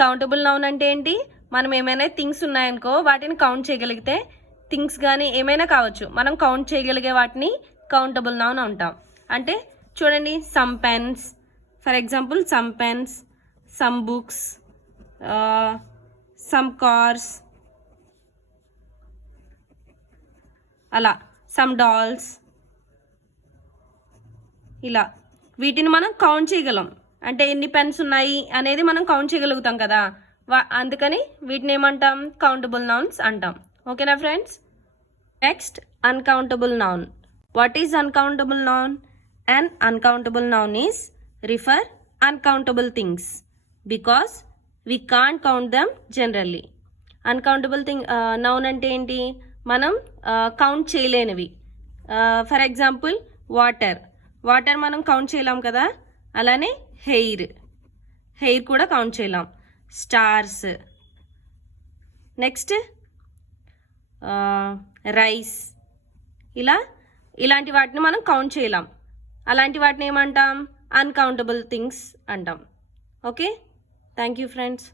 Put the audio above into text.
Countable noun అంటే ఏంటి? మనం ఏమైనా థింగ్స్ ఉన్నాయనుకో వాటిని కౌంట్ చేయగలిగితే, థింగ్స్ కానీ ఏమైనా కావచ్చు, మనం కౌంట్ చేయగలిగే వాటిని కౌంటబుల్ నౌన్ అంటాం. అంటే చూడండి, some pens, for example some pens, some books, some cars, అలా సమ్ డాల్స్, ఇలా వీటిని మనం కౌంట్ చేయగలం. అంటే ఎన్ని పెన్స్ ఉన్నాయి అనేది మనం కౌంట్ చేయగలుగుతాం కదా, అందుకని వీటిని ఏమంటాం? కౌంటబుల్ నౌన్స్ అంటాం. ఓకేనా friends? Next, uncountable noun. What is uncountable noun? An uncountable noun is refer uncountable things because we can't count them generally. Uncountable thing noun అంటే ఏంటి? మనం కౌంట్ చేయలేనివి. ఫర్ ఎగ్జాంపుల్ వాటర్ మనం కౌంట్ చేయలేం కదా, అలానే hair కూడా కౌంట్ చేయలేం. Stars, next rice, ఇలాంటి వాటిని మనం కౌంట్ చేయలేం. అలాంటి వాటిని ఏమంటాం? అన్కౌంటబుల్ థింగ్స్ అంటాం. Okay, thank you friends.